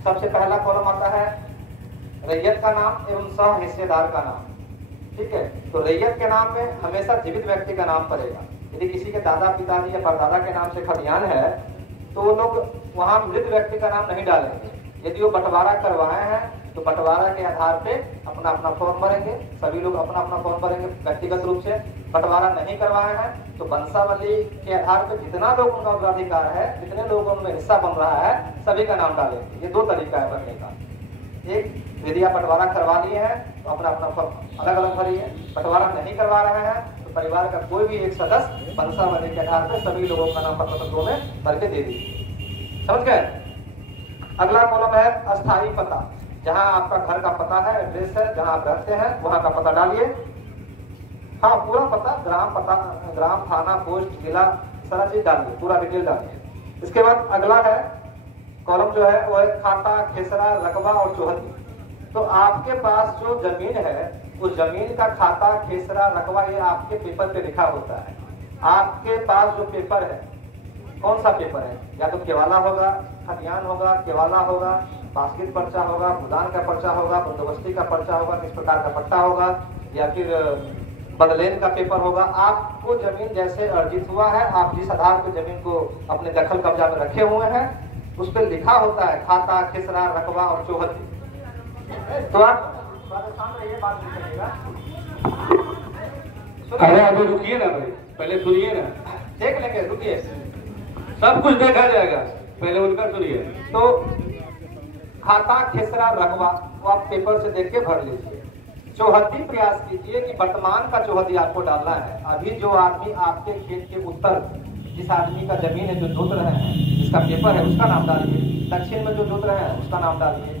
सबसे पहला कॉलम आता है रैयत का नाम एवं सह हिस्सेदार का नाम। ठीक है, तो रैयत के नाम में हमेशा जीवित व्यक्ति का नाम पड़ेगा। यदि किसी के दादा पिताजी या परदादा के नाम से खतियान है तो वो लोग वहां मृत व्यक्ति का नाम नहीं डालेंगे। यदि वो बंटवारा करवाए हैं तो बंटवारा के आधार पे अपना अपना फॉर्म भरेंगे, सभी लोग अपना अपना फॉर्म भरेंगे व्यक्तिगत रूप से। बंटवारा नहीं करवाए हैं तो वंशावली के आधार पे जितना लोग उनका उत्तराधिकार है, जितने लोगों में हिस्सा बन रहा है, सभी का नाम डालेंगे। ये दो तरीका है भरने का। एक, यदि आप बंटवारा करवा लिए हैं तो अपना अपना फॉर्म अलग अलग भरिए। बंटवारा नहीं करवा रहे हैं तो परिवार का कोई भी एक सदस्य वंशावली के आधार पर सभी लोगों का नाम पत्र पत्रों में भर के दे दीजिए। समझ गए? अगला कॉलम है अस्थायी पता। जहां आपका घर का पता है, एड्रेस है, जहां आप रहते हैं वहां का पता डालिए। हाँ, पूरा पता, ग्राम पता, ग्राम, थाना, पोस्ट, जिला, सारा चीज डालिए, पूरा डिटेल डालिए। इसके बाद अगला है कॉलम जो है वो है खाता, खेसरा, रकबा और चौहदी। तो आपके पास जो जमीन है उस जमीन का खाता, खेसरा, रकबा ये आपके पेपर पे लिखा होता है। आपके पास जो पेपर है, कौन सा पेपर है? या तो केवाला होगा, खतियान होगा, केवाला होगा, बास्केट पर्चा होगा, भूदान का पर्चा होगा, बंदोबस्ती का पर्चा होगा, किस प्रकार का पट्टा होगा, या फिर बदलेन का पेपर होगा। आपको जमीन जैसे अर्जित हुआ है, आप जिस आधार पर जमीन को अपने दखल कब्जा में रखे हुए हैं उस पर लिखा होता है खाता, खेसरा, रकबा और चौहदी। तो आप ये बात लिखिएगा। अरे अभी रुकिए ना भाई, पहले सुनिए ना। देख लेंगे, रुकिए, सब कुछ देखा जाएगा, पहले उनका सुनिए। तो खाता, खेसरा, रकबा वो आप पेपर से देख के भर लीजिए। चौहदी प्रयास कीजिए कि वर्तमान का चौहदी आपको डालना है। अभी जो आदमी आपके खेत के उत्तर, जिस आदमी का जमीन है जो जोत रहे हैं, जिसका पेपर है उसका नाम डालिए। दक्षिण में जो जोत रहे हैं उसका नाम डालिए।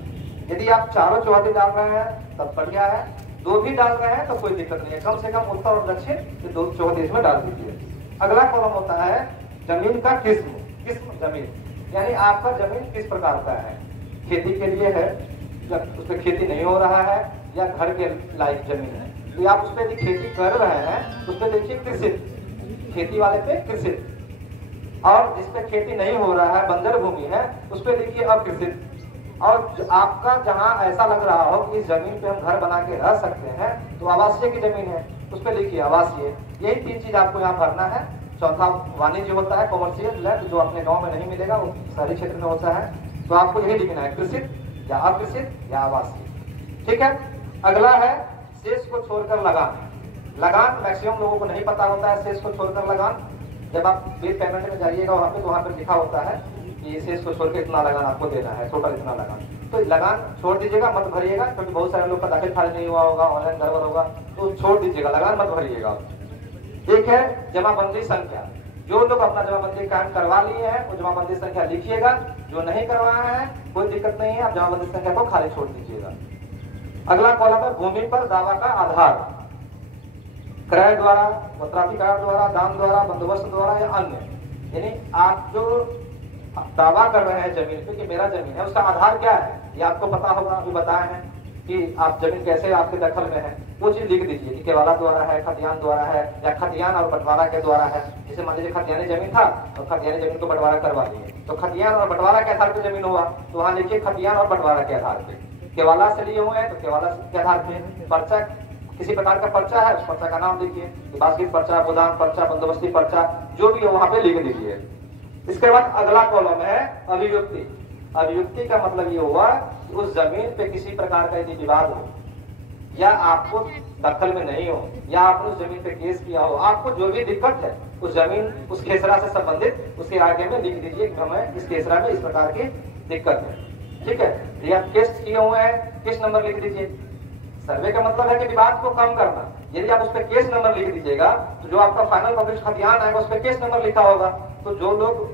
यदि आप चारों चौहदी डाल रहे हैं तब बढ़िया है, दो भी डाल रहे हैं तो कोई दिक्कत नहीं है। कम से कम उत्तर और दक्षिण ये दो चौहदी इसमें डाल दीजिए। अगला कॉलम होता है जमीन का किस्म। किस्म जमीन यानी आपका जमीन किस प्रकार का है, खेती के लिए है या उसमें खेती नहीं हो रहा है, या घर के लायक जमीन है। तो आप उस पर यदि खेती कर रहे हैं उस पर देखिए कृषित, खेती वाले पे कृषित, और जिसपे खेती नहीं हो रहा है, बंजर भूमि है, उस पर लिखिए अकृषित। और आपका जहां ऐसा लग रहा हो कि इस जमीन पे हम घर बना के रह सकते हैं तो आवासीय की जमीन है, उस पर लिखिए आवासीय। यही तीन चीज आपको यहाँ भरना है। चौथा वाणिज्य होता है, कॉमर्शियल लैंड, जो अपने गांव में नहीं मिलेगा, वो शहरी क्षेत्र में होता है। तो आपको यही लिखना है, कृषित या अकृषित या आवासीय। ठीक है, अगला है शेष को छोड़कर लगान। लगान मैक्सिमम लोगों को नहीं पता होता है, शेष को छोड़कर लगान। जब आप बिल पेमेंट में जाइएगा वहां पे तो वहां पे लिखा होता है कि शेष को छोड़कर इतना लगान आपको देना है, टोटल इतना लगान। तो लगान छोड़ दीजिएगा, मत भरिएगा, क्योंकि बहुत सारे लोग का दाखिल खारिज नहीं हुआ होगा, ऑनलाइन गड़बड़ होगा, तो छोड़ दीजिएगा, लगान मत भरिएगा। एक है जमाबंदी संख्या। जो लोग अपना जमाबंदी कायम करवा लिए हैं वो जमाबंदी संख्या लिखिएगा। जो नहीं करवाया है कोई दिक्कत नहीं है, आप जमाबंदी संख्या को खाली छोड़ दीजिएगा। अगला कॉलम है भूमि पर दावा का आधार। क्रय द्वारा, उत्तराधिकार द्वारा, दान द्वारा, बंदोबस्त द्वारा या अन्य। यानी आप जो दावा कर रहे हैं जमीन पे कि मेरा जमीन है, उसका आधार क्या है ये आपको पता होगा, अभी बताए हैं कि आप जमीन कैसे आपके दखल में है, वो चीज लिख दीजिए कि केवाला द्वारा है, खतियान द्वारा है, या खतियान और बंटवारा के द्वारा है। जैसे मान लीजिए खतियानी जमीन था तो खतियानी जमीन को बंटवारा करवा दिए, तो खतियान और बंटवारा के आधार पर जमीन हुआ, तो वहां लिखिए खतियान और बंटवारा के आधार पे। केवाला से लिए हुए हैं तो केवाला के आधार पे। पर्चा, किसी प्रकार का पर्चा है, उस पर्चा का नाम लिखिए, बास्केट पर्चा, गोदाम पर्चा, बंदोबस्ती पर्चा, जो भी है वहां पे लिख दीजिए। इसके बाद अगला कॉलम है अभियुक्ति। अभियुक्ति का मतलब ये हुआ कि उस जमीन पे किसी प्रकार का यदि विवाद हो, या आपको दखल में नहीं हो, या आपने उस जमीन पे केस किया हो, आपको जो भी दिक्कत है उस जमीन, उस खेसरा से संबंधित उसके आगे में लिख दीजिए कि हमें इस खेसरा में इस प्रकार की दिक्कत है। ठीक है, ये आप केस किए हुए हैं, केस नंबर लिख दीजिए। सर्वे का मतलब है कि विवाद को कम करना। यदि आप उस पर केस नंबर लिख दीजिएगा तो जो आपका फाइनल पब्लिश खतियान आएगा उस पर केस नंबर लिखा होगा। तो जो लोग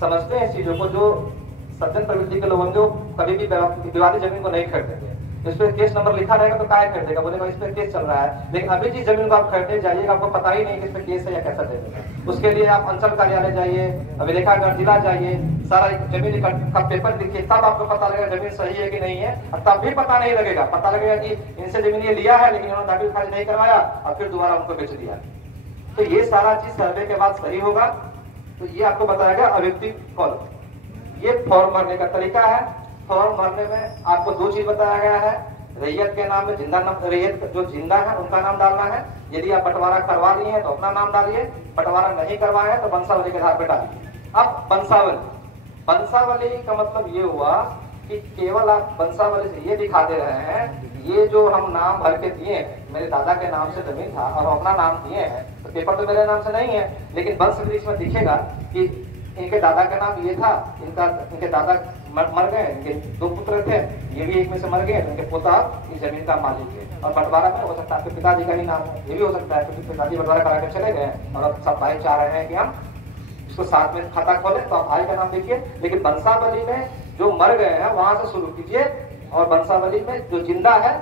समझते हैं चीजों को, जो सज्जन प्रवृत्ति के लोग होंगे, कभी भी विवादी जमीन को नहीं खरीदेंगे। इस पर केस नंबर लिखा रहेगा तो काय खरीदेगा, बोलेगा इस पर केस चल रहा है। लेकिन अभी जिस जमीन को आप खरीदने जाइएगा आपको पता ही नहीं कि इस पर केस है या कैसा देगा। उसके लिए आप अंचल कार्यालय जाइए, अभिलेखागार जिला जाइए, सारा जमीन का पेपर लिखिए, तब आपको पता लगेगा जमीन सही है कि नहीं है। और तब भी पता नहीं लगेगा, पता लगेगा कि इनसे जमीन ये लिया है लेकिन उन्होंने दाखिल खारिज नहीं करवाया और फिर दोबारा उनको बेच दिया। तो ये सारा चीज सर्वे के बाद सही होगा। तो ये आपको बताया गया अभियुक्ति कॉलम। ये फॉर्म भरने का तरीका है। फॉर्म भरने में आपको दो चीज बताया गया है। रैयत के नाम में जिंदा नाम, रैयत जो जिंदा है उनका नाम डालना है। यदि आप बंटवारा करवा लिए हैं तो अपना नाम डालिए, बंटवारा नहीं करवाए हैं तो वंशावली के आधार पर डालिए। अब वंशावली का मतलब ये हुआ कि केवल आप वंशावली से ये दिखा दे रहे हैं, ये जो हम नाम भर के दिए हैं, मेरे दादा के नाम से जमीन था और अपना नाम दिए हैं, तो पेपर तो मेरे नाम से नहीं है, लेकिन वंश वृक्ष में दिखेगा कि इनके दादा का नाम ये था, इनके दादा मर गए, इनके दो पुत्र थे, ये भी एक में से मर गए, इनके पोता इस जमीन का मालिक है। और बंटवारा में हो सकता है आपके पिताजी का ही नाम है, ये भी हो सकता है क्योंकि पिताजी बंटवारा करा के चले गए और अब सब भाई चाह रहे हैं कि हम इसको साथ में खाता खोलें, तो आप भाई का नाम देखिए। लेकिन वंशावली में जो मर गए हैं वहां से शुरू कीजिए और वंशावली में जो जिंदा है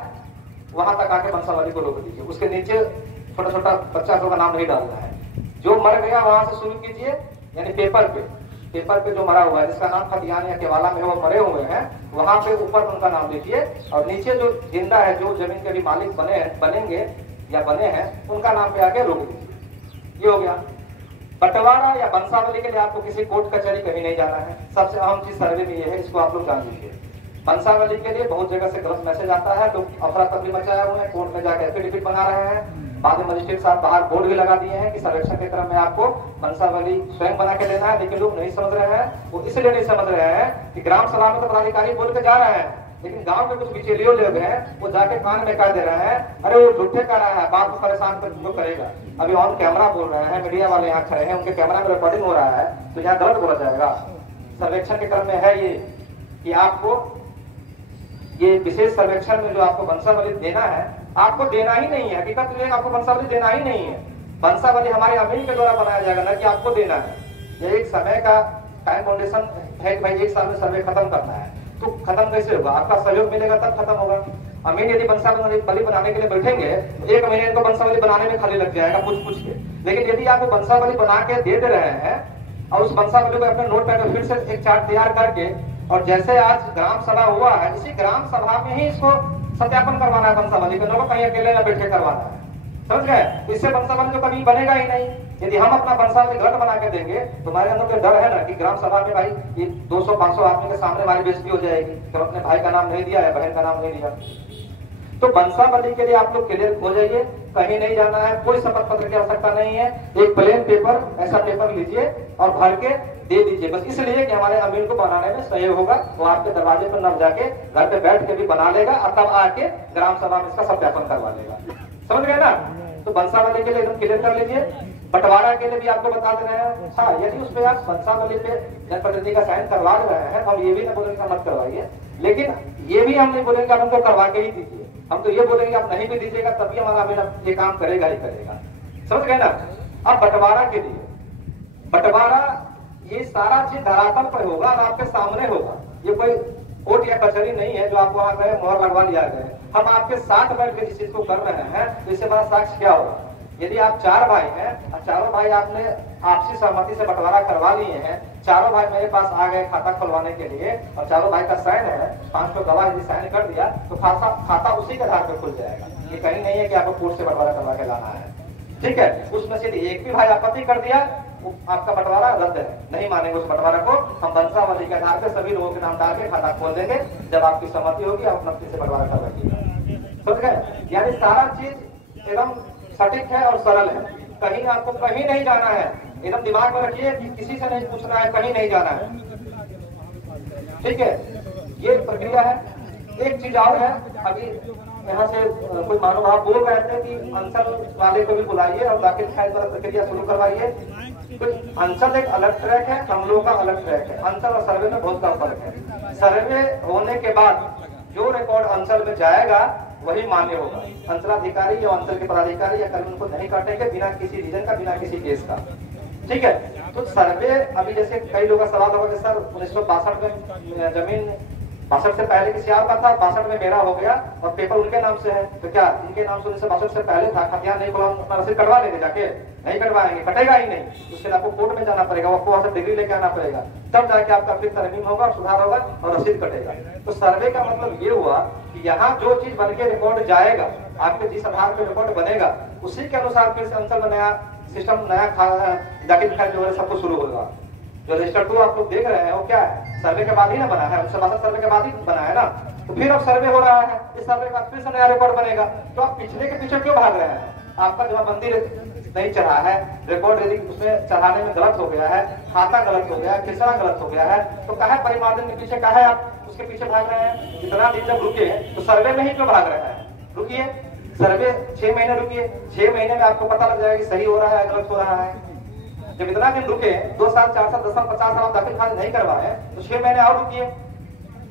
वहां तक आके वंशावली को रोक दीजिए। उसके नीचे छोटा छोटा बच्चा का नाम नहीं डालना है। जो मर गया वहां से शुरू कीजिए, यानी पेपर पे जो मरा हुआ है, जिसका नाम खतियान या केवाला में वो मरे हुए हैं, वहां पे ऊपर उनका नाम लिखिए और नीचे जो जिंदा है, जो जमीन के भी मालिक बनेंगे या बने हैं, उनका नाम पे आके रोक दीजिए। ये हो गया। बंटवारा या वंशावली के लिए आपको किसी कोर्ट कचहरी कहीं नहीं जाना है। सबसे अहम चीज सर्वे में ये है, इसको आप लोग जान लीजिए। वंशावली के लिए बहुत जगह से गलत मैसेज आता है, लोग अफरा तफरी मचाए हुए हैं, कोर्ट में जाकर एफिडेविट बना रहे हैं। बाद में मजिस्ट्रेट साहब बाहर बोर्ड भी लगा दिए हैं कि सर्वेक्षण के क्रम में आपको वंशावली स्वयं बना के लेना है, लेकिन लोग नहीं समझ रहे हैं। वो इसलिए नहीं समझ रहे हैं कि ग्राम सभा में तो पदाधिकारी बोल के जा रहे हैं, लेकिन गांव में कुछ बिचौलियों लोग हैं, वो जाके कान में कह दे रहे हैं, अरे वो झूठे कर रहा है, बात को परेशान कर करेगा। अभी ऑन कैमरा बोल रहे हैं, मीडिया वाले यहाँ खड़े हैं, उनके कैमरा में रिकॉर्डिंग हो रहा है, तो यहाँ गलत बोला जाएगा। सर्वेक्षण के क्रम में है ये कि आपको ये विशेष सर्वेक्षण में जो आपको वंशावली देना है, आपको देना ही नहीं है। हकीकत तो आपको वंशावली देना ही नहीं है। वंशावली हमारे अमीन के द्वारा बनाया जाएगा, ना कि आपको देना है। ये एक समय का टाइम फाउंडेशन है कि भाई 1 साल में सर्वे खत्म करना है, तो खत्म कैसे होगा? आपका सहयोग मिलेगा तब खत्म होगा। अमीन यदि वंशावली बनाने के लिए बैठेंगे तो 1 महीने को वंशावली बनाने में खाली लग जाएगा पूछ के। लेकिन यदि आप वंशावली बना के दे रहे हैं और उस वंशावली को अपने नोट पैड में फिर से एक चार्ट तैयार करके, और जैसे आज ग्राम सभा हुआ है, इसी ग्राम सभा में ही इसको सत्यापन करवाना है वंशावली का, लोगों कहीं अकेले न बैठे करवाना है। समझ गए? इससे वंशावली तो कभी बनेगा ही नहीं। यदि हम अपना वंशावली गलत बना के देंगे तो हमारे अंदर तो डर है ना कि ग्राम सभा में भाई ये 200-500 आदमी के सामने हमारी बेइज्जती हो जाएगी कि हम अपने भाई का नाम नहीं दिया है, बहन का नाम नहीं दिया। तो वंशावली के लिए आप लोग क्लियर हो जाइए, कहीं नहीं जाना है, कोई शपथ पत्र की आवश्यकता नहीं है। एक प्लेन पेपर, ऐसा पेपर लीजिए और भर के दे दीजिए, बस इसलिए कि हमारे अमीन को बनाने में सहयोग होगा। वो आपके दरवाजे पर न जाके घर पे बैठ के भी बना लेगा और तब आके ग्राम सभा में इसका सत्यापन करवा लेगा। समझ गए ना? तो वंशावली के लिए एकदम क्लियर कर लीजिए। बंटवारा के लिए भी आपको बता दे रहे हैं। हाँ, यदि उस पर आप वंशावली पे जनप्रतिनिधि का साइन करवा रहे हैं, हम ये भी ना बोलेंगे मत करवाइए, लेकिन ये भी हम नहीं बोलेंगे आप हमको करवा के ही दीजिए। हम तो ये बोलेंगे आप नहीं भी दीजिएगा तभी हमारा अमीन ये काम करेगा ही करेगा। समझ गए ना? अब बंटवारा के लिए, बंटवारा ये सारा चीज धरातल पर होगा और आपके सामने होगा। ये कोई कोर्ट या कचहरी नहीं है जो आप वहां गए मोहर लगवा लिया गए। हम आपके साथ बैठ के जिस चीज को कर रहे हैं, तो इससे बड़ा साक्ष्य क्या होगा? यदि आप 4 भाई हैं और चारों भाई आपने आपसी सहमति से बंटवारा करवा लिए हैं, चारों भाई मेरे पास आ गए खाता खुलवाने के लिए और चारों भाई का साइन है, 500 गवाह यदि साइन कर दिया तो खाता उसी के आधार पर खुल जाएगा। ये कहीं नहीं है कि आपको कोर्ट से बंटवारा करवा के लाना है। ठीक है? उसमें से एक भी भाई आपत्ति कर दिया, आपका बंटवारा रद्द है, नहीं मानेंगे उस बंटवारा को। हम वंशावली के आधार पर सभी लोगों के नाम डाल के खाता खोल देंगे। जब आपकी सहमति होगी आप अपना से बंटवारा कर रखिएगा। समझ गए? यानी सारा चीज एकदम सटीक है और सरल है। कहीं आपको कहीं नहीं जाना है, एकदम दिमाग में रखिए कि किसी से नहीं पूछना है, कहीं नहीं जाना है। ठीक है? ये प्रक्रिया है। एक चीज और है, अभी यहाँ से कोई महानुभाव बोल रहे थे कि अंचल वाले को भी बुलाइए और दाखिल खारिज वाला प्रक्रिया शुरू करवाइए। तो अंचल एक अलग ट्रैक है, हम लोगों का अलग ट्रैक है। अंचल और सर्वे में बहुत कम फर्क है। सर्वे होने के बाद जो रिकॉर्ड अंचल में जाएगा वही मान्य होगा। अंचलाधिकारी या अंचल के पदाधिकारी या कर्मी उनको नहीं काटेंगे बिना किसी रीजन का, बिना किसी केस का। ठीक है? तो सर्वे अभी जैसे कई लोगों का सवाल होगा कि सर 1962 में जमीन 62 से पहले किसी और का था, 62 में मेरा हो गया और पेपर उनके नाम से है, तो क्या इनके नाम से 1962 से पहले था, खतियान नहीं खुला, अपना रसीद कटवा लेंगे जाके? नहीं कटवाएंगे, कटेगा ही नहीं। उसके लिए आपको कोर्ट में जाना पड़ेगा, आपको वहां से डिग्री लेके आना पड़ेगा, तब जाके आपका फिर तरमीम होगा, सुधार होगा और रसीद कटेगा। तो सर्वे का मतलब ये हुआ कि यहाँ जो चीज बन के रिकॉर्ड जाएगा, आपके जिस आधार पर रिकॉर्ड बनेगा उसी के अनुसार फिर से अंचल में नया सिस्टम, नया दाखिल खारिज जो है सबको शुरू होगा। जो रजिस्टर 2 आप लोग देख रहे हैं वो क्या है, सर्वे के बाद ही ना बना है, 1962 सर्वे के बाद ही बना है ना। तो फिर अब सर्वे हो रहा है, इस सर्वे के बाद फिर से नया रिकॉर्ड बनेगा। तो आप पिछले के पीछे क्यों भाग रहे हैं? आपका जमाबंदी नहीं चढ़ा है, रिकॉर्ड यदि उसमें चढ़ाने में गलत हो गया है, खाता गलत हो गया है, खिसरा गलत हो गया है, तो काहे परिमार्जन के पीछे काहे आप उसके पीछे भाग रहे हैं? इतना दिन जब रुके तो सर्वे में ही क्यों भाग रहे हैं? रुकिए, सर्वे 6 महीने रुकिए, 6 महीने में आपको पता लग जाएगा कि सही हो रहा है गलत हो रहा है। जब इतना दिन रुके, 2 साल 4 साल 10 साल 50 साल दाखिल खारिज नहीं करवाए तो 6 महीने और रुकिए,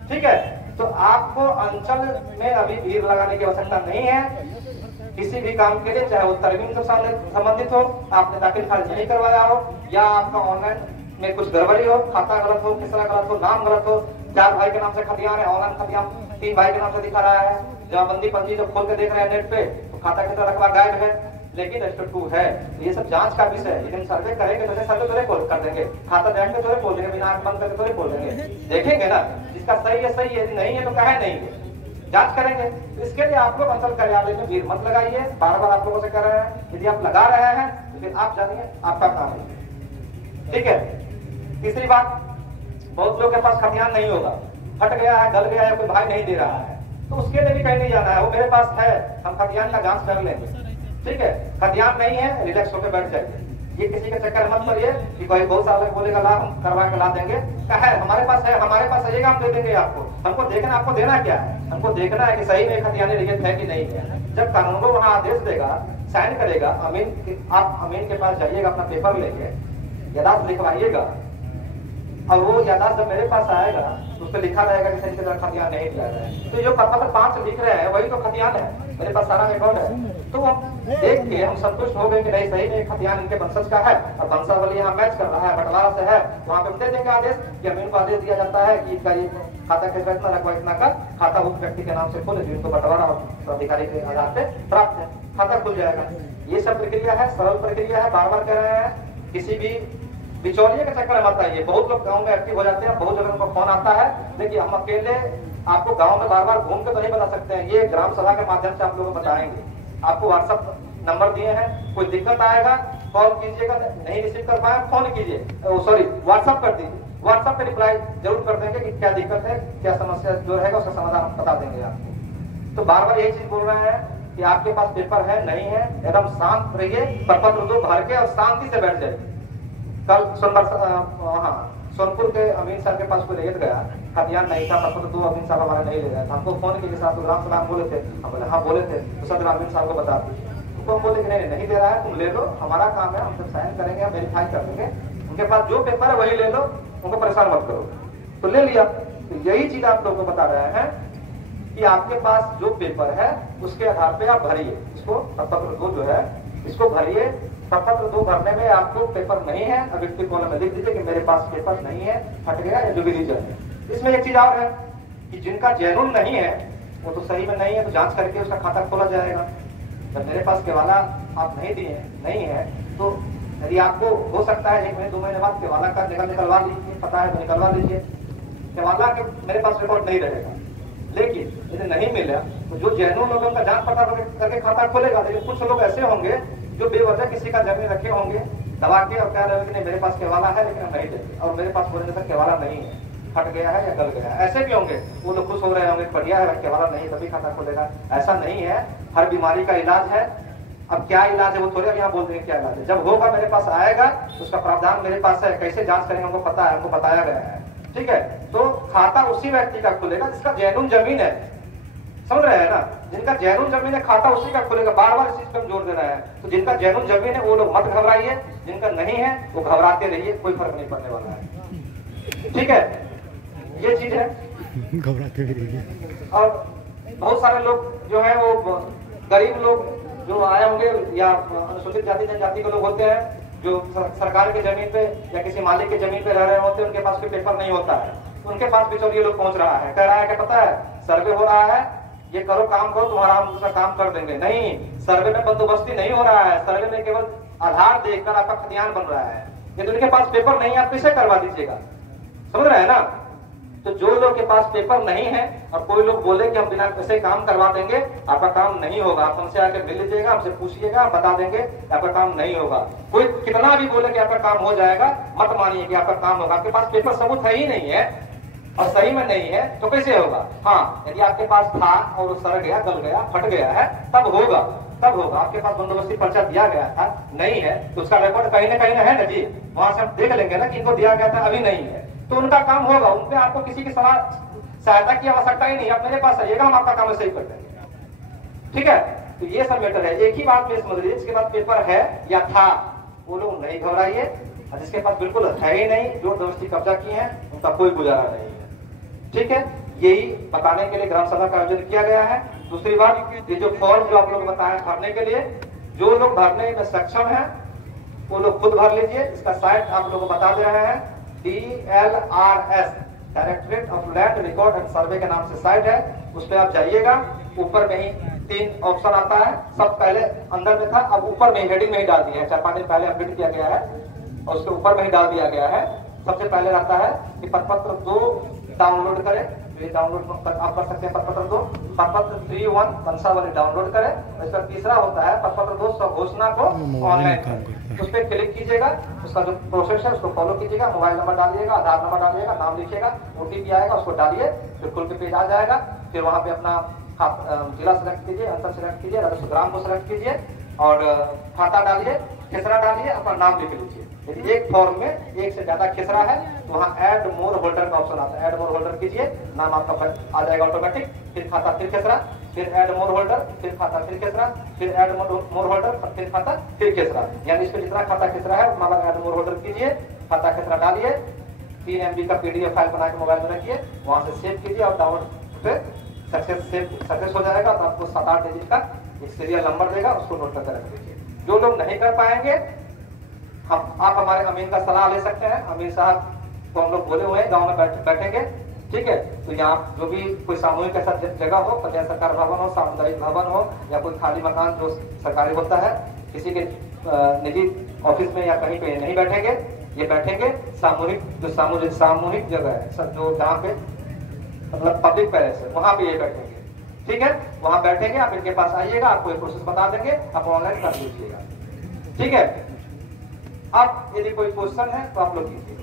ठीक है। तो आपको अंचल में अभी भीड़ लगाने की आवश्यकता नहीं है किसी भी काम के लिए, चाहे वो तरमीम से संबंधित हो, आपने दाखिल खारिज नहीं करवाया हो, या आपका ऑनलाइन में कुछ गड़बड़ी हो, खाता गलत हो, किसरा गलत हो, नाम गलत हो, 4 भाई के नाम से खतियान है, ऑनलाइन खतियान 3 भाई के नाम से दिखा रहा है, जमाबंदी पंजी जब खोल के देख रहे हैं नेट पे तो खाता किसरा रकबा गायब है, लेकिन रजिस्टर 2 है। ये सब जांच का विषय है। लेकिन सर्वे करेंगे तो सर्वे थोड़े खोल कर देंगे, खाता देख के थोड़े खोल देंगे, बिना आंख बंद करके थोड़े खोल देंगे, देखेंगे ना जिसका सही है सही है, यदि नहीं है तो काहे नहीं है, जांच करेंगे। तो इसके लिए आप लोग अंचल कार्यालय में भीड़ मत लगाइए, बार बार आप लोगों से कह रहे हैं। यदि आप लगा रहे हैं तो फिर आप जानिए आपका काम है, ठीक है। तीसरी बात, बहुत लोग के पास खतियान नहीं होगा, फट गया है, गल गया है, कोई भाई नहीं दे रहा है, तो उसके लिए भी कहीं नहीं जाना है, वो मेरे पास है, हम खतियान का जांच कर लेंगे, ठीक है। खतियान नहीं है, रिलैक्स होकर बैठ जाइए। ये किसी के चक्कर मत पड़िए कि कोई बहुत साल बोलेगा ला हम करवा के ला देंगे, कहा है हमारे पास है, हमारे पास आइएगा हम दे देंगे आपको। हमको देखना, आपको देना क्या है? हमको देखना है कि सही में खतियानी लिखित है कि नहीं है। जब कानून को वहाँ आदेश देगा, साइन करेगा, आप अमीन के पास जाइएगा, अपना पेपर लेके यादाश्त लिखवाइएगा, और वो यादाश्त जब मेरे पास आएगा तो उस पर लिखा रहेगा कि सही से खतियान नहीं दिया है। तो जो पत्र 5 लिख रहे हैं वही तो खतियान है, मेरे पास सारा रिकॉर्ड है। तो हम देख के हम संतुष्ट हो गए कि नहीं सही में खतियान इनके वंशज का है, और वंशावली यहाँ मैच कर रहा है, बंटवारा से है, वहाँ पे दे देंगे आदेश कि अमीन को आदेश दिया जाता है कि इसका ये खाता कितना इतना रकबा इतना का खाता उस व्यक्ति के नाम से खोले जिनको बंटवारा और अधिकारी के आधार पे प्राप्त है, खाता खुल जाएगा। ये सब प्रक्रिया है, सरल प्रक्रिया है। बार बार कह रहे हैं, किसी भी बिचौलिए के चक्कर में मत आइए। बहुत लोग गांव में एक्टिव हो जाते हैं, बहुत जगह उनको फोन आता है, लेकिन हम अकेले आपको गांव में बार बार घूम के तो नहीं बता सकते हैं। ये ग्राम सभा के माध्यम से आप लोगों को बताएंगे। आपको व्हाट्सएप नंबर दिए हैं, कोई दिक्कत आएगा कॉल कीजिएगा, नहीं रिसीव कर पाए फोन कीजिए, सॉरी व्हाट्सएप कर दीजिए, व्हाट्सएप पे रिप्लाई जरूर कर देंगे कि क्या दिक्कत है, क्या समस्या जो रहेगा उसका समाधान हम बता देंगे आपको। तो बार बार यही चीज बोल रहे हैं कि आपके पास पेपर है नहीं है, एकदम शांत रहिए, प्रपत्र दो भर के और शांति से बैठ जाइए। कल सोनपुर के अमीन साहब के पास कोई रैयत गया, खतियान नहीं था, प्रपत्र 2 अमीन साहब हमारा नहीं ले रहा था। हमको फोन किए साहब ग्राम सभा बोले थे, हम बोले हाँ बोले थे, तो सब अमीन साहब को बता दी। तो हम बोले कि नहीं दे रहा है, तुम ले लो, हमारा काम है, हम सब साइन करेंगे, हम वेरीफाई कर देंगे, उनके पास जो पेपर है वही ले लो, उनको परेशान मत करो। तो ले लिया। तो यही चीज आप लोगों को बता रहे हैं कि आपके पास जो पेपर है उसके आधार पे आप भरिए, इसको प्रपत्र 2 जो है इसको भरिए। प्रपत्र 2 भरने में आपको पेपर नहीं है, अब व्यक्ति कॉलम में लिख दीजिए कि मेरे पास पेपर नहीं है, फट गया या जो भी रीजन है। इसमें एक चीज और है कि जिनका जेनुइन नहीं है वो तो सही में नहीं है, तो जांच करके उसका खाता खोला जाएगा। जब मेरे पास केवाला आप नहीं है तो यदि आपको हो सकता है 1 महीने 2 महीने बाद केवाला का निकलवा लीजिए, पता है तो निकलवा लीजिए, केवाला के मेरे पास रिकॉर्ड नहीं रहेगा। लेकिन यदि नहीं मिला तो जो जेनुइन लोगों का जांच पता करके खाता खोलेगा। लेकिन कुछ लोग ऐसे होंगे जो बेवजह किसी का जमीन रखे होंगे दबा के और कह रहे हो कि नहीं मेरे पास केवाला है लेकिन हम नहीं देते, और मेरे पास बोलने से केवाला नहीं है, फट गया है या गल गया है। ऐसे भी होंगे, वो लोग खुश हो रहे होंगे, बढ़िया है केवाला नहीं तभी खाता खोलेगा। ऐसा नहीं है, हर बीमारी का इलाज है। अब क्या इलाज है वो थोड़े अब यहाँ बोल देंगे क्या इलाज है, जब होगा मेरे पास आएगा उसका प्रावधान मेरे पास है, कैसे जांच करेंगे हमको पता है, हमको बताया गया है, ठीक है। तो खाता उसी व्यक्ति का खुलेगा जिसका जेनुइन जमीन है, समझ रहे हैं ना, जिनका जेनुइन जमीन है खाता उसी का खुलेगा। बार बार इस चीज पर जोर दे रहा है। तो जिनका जेनुइन जमीन है वो लोग मत घबराइए, जिनका नहीं है वो घबराते रहिए, कोई फर्क नहीं पड़ने वाला है, ठीक है। ये चीज है, घबराते भी रहिए। और बहुत सारे लोग जो है वो गरीब लोग जो आए होंगे या अनुसूचित जाति जनजाति के लोग होते हैं जो सरकार के जमीन पे या किसी मालिक के जमीन पे रह रहे होते हैं, उनके पास कोई पेपर नहीं होता है, उनके पास बिचौलिए लोग पहुंच रहा है, कह रहा है कि पता है सर्वे हो रहा है, ये करो काम करो, तुम्हारा हम दूसरा काम कर देंगे। नहीं, सर्वे में बंदोबस्ती नहीं हो रहा है, सर्वे में केवल आधार देखकर आपका खतियान बन रहा है। यदि उनके पास पेपर नहीं है आप कैसे करवा दीजिएगा, समझ रहे हैं ना। तो जो लोग के पास पेपर नहीं है और कोई लोग बोले कि हम बिना पैसे काम करवा देंगे, आपका काम नहीं होगा। आप हमसे आके मिल लीजिएगा, हमसे पूछिएगा, हम बता देंगे आपका काम नहीं होगा। कोई कितना भी बोले कि आपका काम हो जाएगा, मत मानिए कि आपका काम होगा। आपके पास पेपर सबूत है ही नहीं है और सही में नहीं है तो कैसे होगा? हाँ, यदि आपके पास था और वो सड़ गया, गल गया, फट गया है, तब होगा, तब होगा। आपके पास बंदोबस्ती पर्चा दिया गया था, नहीं है तो उसका रिकॉर्ड कहीं ना है ना जी, वहां से हम देख लेंगे ना कि इनको दिया गया था, अभी नहीं है तो उनका काम होगा। उनपे आपको किसी की सहायता की आवश्यकता ही नहीं। आप मेरे पास आइएगा, हम आपका काम सही कर देंगे। ठीक है, तो ये सब मैटर है। एक ही बात में समझ लीजिए, जिसके पास पेपर है या था वो लोग नहीं घबराइए, और जिसके पास बिल्कुल है ही नहीं, जो जबरदस्ती कब्जा किए हैं, उनका कोई गुजारा नहीं है। ठीक है, यही बताने के लिए ग्राम सभा का आयोजन किया गया है। दूसरी बात, ये जो फॉर्म जो आप लोग बताए भरने के लिए, जो लोग भरने में सक्षम है वो लोग खुद भर लीजिए। इसका साइट आप लोगों को बता दे रहे हैं, DLRS directorate of land record and सर्वे के नाम से साइट है। उस पर आप जाइएगा, ऊपर में ही 3 ऑप्शन आता है। सब पहले अंदर में था, अब ऊपर में हेडिंग में ही डाल दिया है। 4-5 दिन पहले अपडेट किया गया है और उसके ऊपर में ही डाल दिया गया है। सबसे पहले रहता है कि पदपत्र 2 डाउनलोड करें, तो ये डाउनलोड आप कर सकते हैं। पदपत्र 2, पदपत्र 3-1 वंशावली डाउनलोड करें। इसका तीसरा होता है पदपत्र 2 स्वघोषणा को ऑनलाइन, उस पर क्लिक कीजिएगा। उसका जो प्रोसेस है उसको फॉलो कीजिएगा। मोबाइल नंबर डालिएगा, आधार नंबर डालिएगा, नाम लिखिएगा, OTP आएगा, उसको डालिए, फिर खुल के पेज आ जाएगा। फिर वहाँ पे अपना जिला सेलेक्ट कीजिए, अंतर सेलेक्ट कीजिए, राजस्व ग्राम को सेलेक्ट कीजिए और खाता डालिए, खेसरा डालिए, अपना नाम लिख लीजिए। यदि एक फॉर्म में एक से ज्यादा खेसरा है तो वहाँ ऐड मोर होल्डर का ऑप्शन आता है, ऐड मोर होल्डर कीजिए, नाम आपका आ जाएगा ऑटोमेटिक। फिर खाता, फिर खेसरा, फिर ऐड मोर होल्डर, फिर खाता, फिर खेसरा, फिर ऐड मोर होल्डर, फिर खाता, फिर खेसरा। यानी इस पर जितना खाता खेसरा है उतना ऐड मोर होल्डर कीजिए, खाता खेसरा डालिए, 3 MB का PDF फाइल बना के मोबाइल में रखिए, वहां से सेव कीजिए और डाउनलोड पे सक्सेस हो जाएगा। तो आपको 7-8 डिजिट का एक सीरियल नंबर देगा, उसको नोट करके रख लीजिए। जो लोग नहीं कर पाएंगे, आप हमारे अमीन का सलाह ले सकते हैं। अमीन साहब को हम लोग बोले हुए हैं, गाँव में बैठेंगे। ठीक है, तो यहाँ जो भी कोई सामूहिक ऐसा जगह हो, पंचायत सरकार भवन हो, सामुदायिक भवन हो या कोई खाली मकान जो सरकारी होता है, किसी के निजी ऑफिस में या कहीं पे नहीं बैठेंगे, ये बैठेंगे सामूहिक, जो सामूहिक जगह है, जो जहाँ पे मतलब पब्लिक पैलेस है, वहां पे ये बैठेंगे। ठीक है, वहां बैठेंगे, आप इनके पास आइएगा, आपको एक प्रोसेस बता देंगे, आप ऑनलाइन कर लीजिएगा। ठीक है, अब यदि कोई क्वेश्चन है तो आप लोग कीजिए।